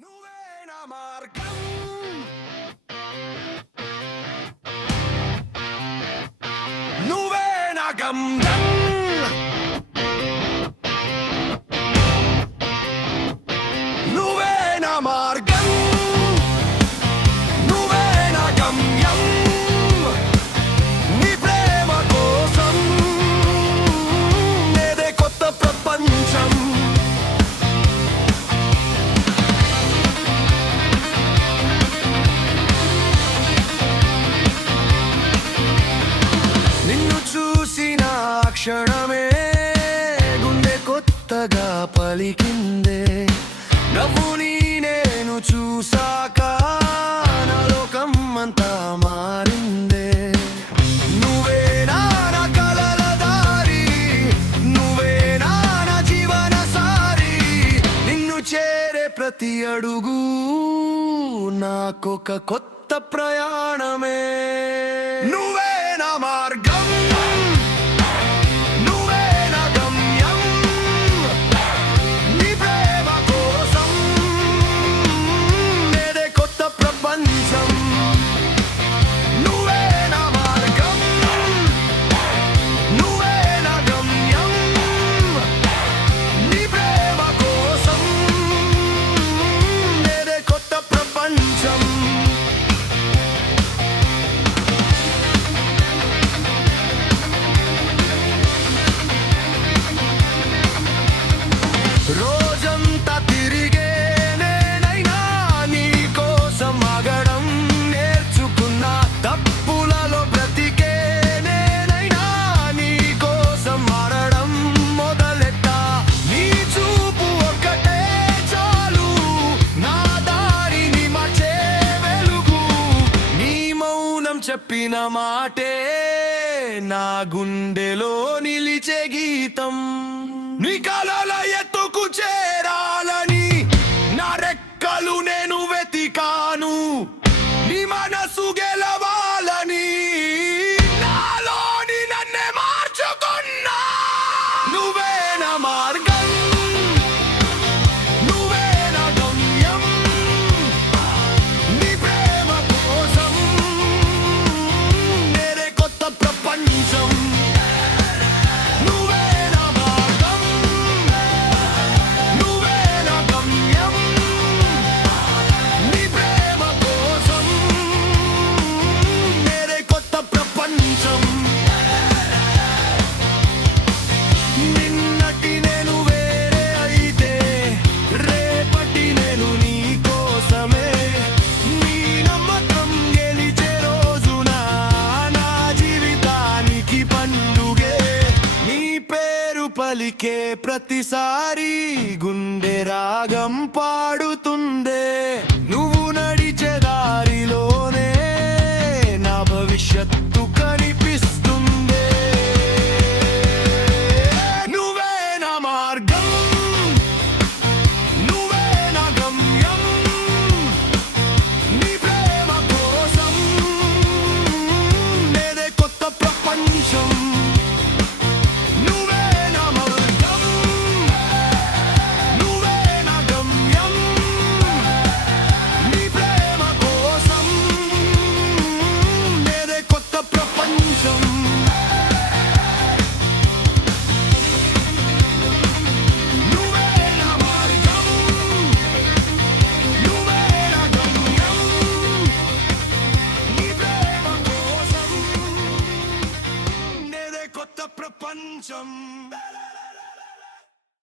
నువ్వే నా మార్గం నువ్వే నా గమ్యం నువ్వే నా మార్గం నువ్వే నా గమ్యం నీ ప్రేమ కోసం నేదే కొత్త ప్రపంచం నిన్ను చూసిన క్షణమే గుండె కొత్తగా పలికిందే నవ్వు నేను చూసాక నా లోకం అంతా మారిందే నువ్వే నా కలల దారి నువ్వే నా జీవన సారి నిన్ను చేరే ప్రతి అడుగు నాకొక కొత్త ప్రయాణమే నువ్వే నా మార్గం నువ్వే నా గమ్యం నీ ప్రేమ కోసం నేదే కొత్త ప్రపంచం నువ్వే నా మార్గం నువ్వే నా గమ్యం నీ ప్రేమ కోసం నేదే కొత్త ప్రపంచం రోజంతా తిరిగే నేనైనా నీ కోసం ఆగడం నేర్చుకున్నా తప్పులలో బ్రతికే నేనైనా నీ కోసం మారడం మొదలెట్టా నీ చూపు ఒక్కటే చాలు నా దారిని మార్చే వెలుగు నీ మౌనం చెప్పిన మాటే నా గుండెలో నిలిచే గీతం నీ కలల ఎత్తుకు చేరాలని నా రెక్కలు నేను వెతికాను నీ మనసు గెలవాలని నాలోని నన్నే మార్చుకున్నా నువ్వే నా మార్గం నువ్వే నా గమ్యం నీ ప్రేమ కోసం నేనే కొత్త ప్రపంచం నువ్వే నా మార్గం నువ్వే నా గమ్యం నీ ప్రేమ కోసం నేనే కొత్త ప్రపంచం నిన్నటి నేను వేరే అయితే రేపటి నేను నీ కోసమే నీ నమ్మకం గెలిచే రోజున నా జీవితానికి పండుగే నీ పేరు పలికే ప్రతిసారి గుండె రాగం పాడుతుందే నువ్వు నడిచే దారిలోనే నా భవిష్యత్తు కనిపిస్తుందే నువ్వే నా మార్గం నువ్వే నా గమ్యం నీ ప్రేమ కోసం నేదే కొత్త ప్రపంచం నువ్వే నా మార్గం నువ్వే నా గమ్యం నీ ప్రేమ కోసం నేదే కొత్త ప్రపంచం నువ్వే నా మార్గం నువ్వే నా గమ్యం నీ ప్రేమ కోసం నేదే కొత్త ప్రపంచం